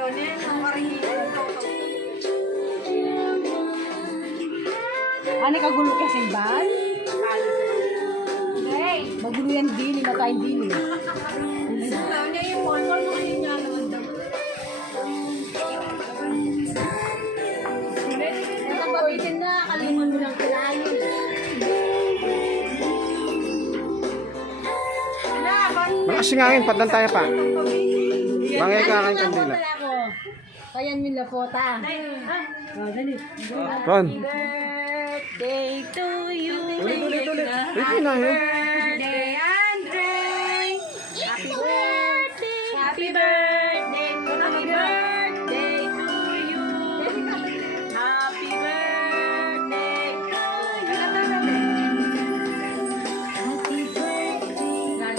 Ano kagulo kasi ba? Magulo yan dili, makain dili. Nakabawitin na, kalimun mo lang kinain. Malakas yung hangin, patlan tayo pa. Bangay ka kakain kandila. Kayan min la fota. Dali. Ron. Birthday to you. Ulit. Ricky na yun. Birthday, Andre. Happy birthday. Happy birthday. Happy birthday to you. Happy birthday to you. Happy birthday.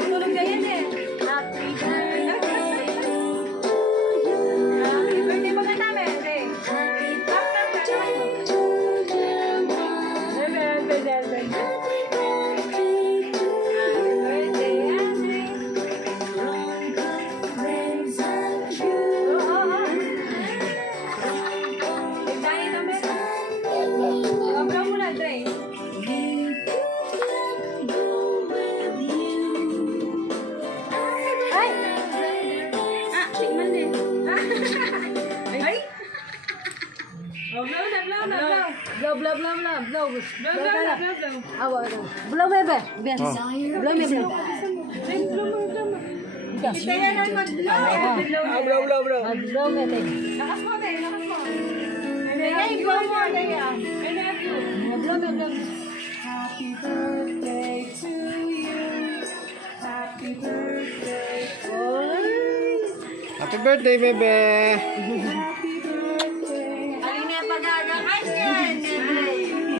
Tulog ka yan eh. Happy birthday. Happy birthday ba ka namin? Happy Blow, baby. Blow, baby. Kita yan ang mag-blow. Blow, baby. Lakas mo. Ay, blow mo. Blow, baby. Happy birthday to you. Happy birthday. Happy birthday, bebe. Happy